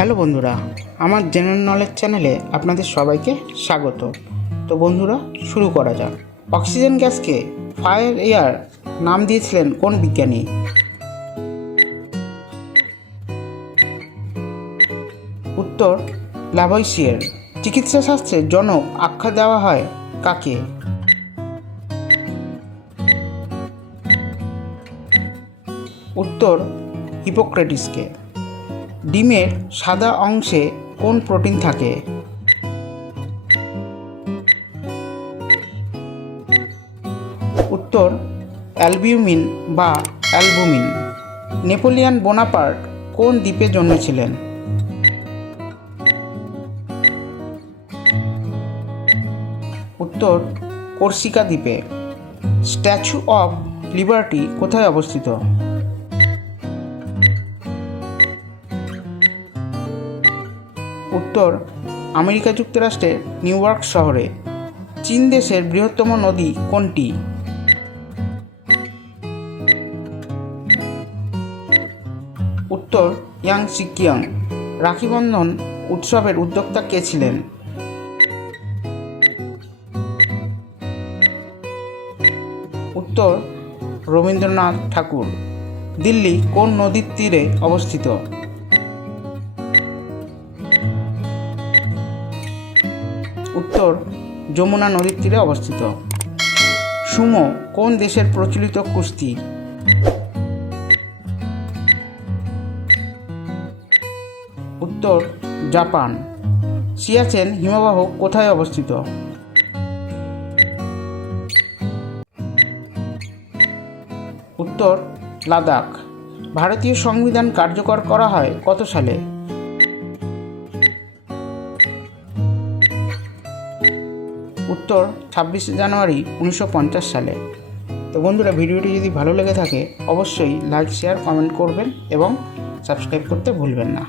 Hello বন্ধুরা, আমার general knowledge চ্যানেলে আপনাদের সবাইকে স্বাগত। তো বন্ধুরা, শুরু করা যাক। অক্সিজেন গ্যাসকে ফায়ার এয়ার নাম দিয়েছিলেন কোন বিজ্ঞানী? উত্তর লাভইসিয়ের চিকিৎসা শাস্ত্রের জনক আখ্যা দেওয়া হয় কাকে? উত্তর হিপোক্রেটিসকে ডিমের সাদা অংশে কোন প্রোটিন থাকে? উত্তর, অ্যালবিউমিন বা অ্যালবুমিন। নেপোলিয়ান বোনাপার্ট কোন দ্বীপে জন্মেছিলেন? উত্তর, কর্সিকা দ্বীপে। স্ট্যাচু অফ লিবার্টি কোথায় অবস্থিত? উত্তর, আমেরিকা যুক্তরাষ্ট্রের নিউ ইয়র্ক শহরে। চীন দেশের বৃহত্তম নদী কোনটি? উত্তর ইয়াং সিকিয়াং রাখিবন্ধন উৎসবের উদ্যোক্তা কে ছিলেন? উত্তর, রবীন্দ্রনাথ ঠাকুর। দিল্লি কোন নদীর তীরে অবস্থিত? উত্তর যমুনা নদীর তীরে অবস্থিত। সুমো, কোন দেশের প্রচলিত কুস্তি? উত্তর, জাপান। সিয়াচেন হিমবাহ কোথায় অবস্থিত? উত্তর, লাদাখ। ভারতীয় সংবিধান কার্যকর করা হয় কত সালে? উত্তর ছাব্বিশে জানুয়ারি উনিশশো পঞ্চাশ সালে। তো বন্ধুরা, ভিডিওটি যদি ভালো লেগে থাকে, অবশ্যই লাইক শেয়ার কমেন্ট করবেন এবং সাবস্ক্রাইব করতে ভুলবেন না।